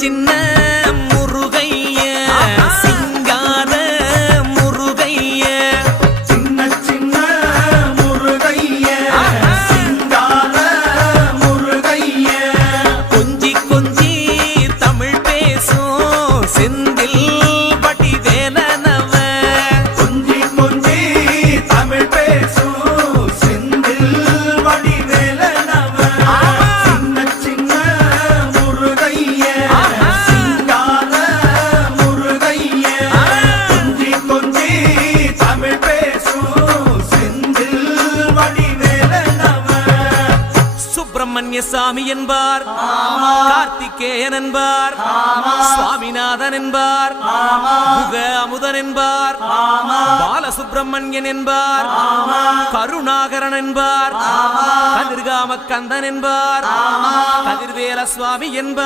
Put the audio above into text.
சின்ன முருகைய சிங்கார முருகைய சின்ன சின்ன முருகைய சிங்கார முருகைய கொஞ்சி கொஞ்சி தமிழ் பேசும் செந்தில் வடிவேலனவ கொஞ்சி கொஞ்சி தமிழ் பேசும் செந்தில் வடிவேலனவ சின்ன சின்ன முருகைய சிங்கார முருகைய கொஞ்சி கொஞ்சி தமிழ் பேசும் செந்தில் வடிவேலனவ சுப்பிரமணிய சாமி என்பார், கார்த்திகேயன் என்பார், சுவாமிநாதன் என்பார், முக அமுதன் என்பார், பாலசுப்பிரமணியன் என்பார், கருணாகரன் என்பார், கதிர்காம கந்தன் என்பார், கதிர்வேல சுவாமி என்பார்.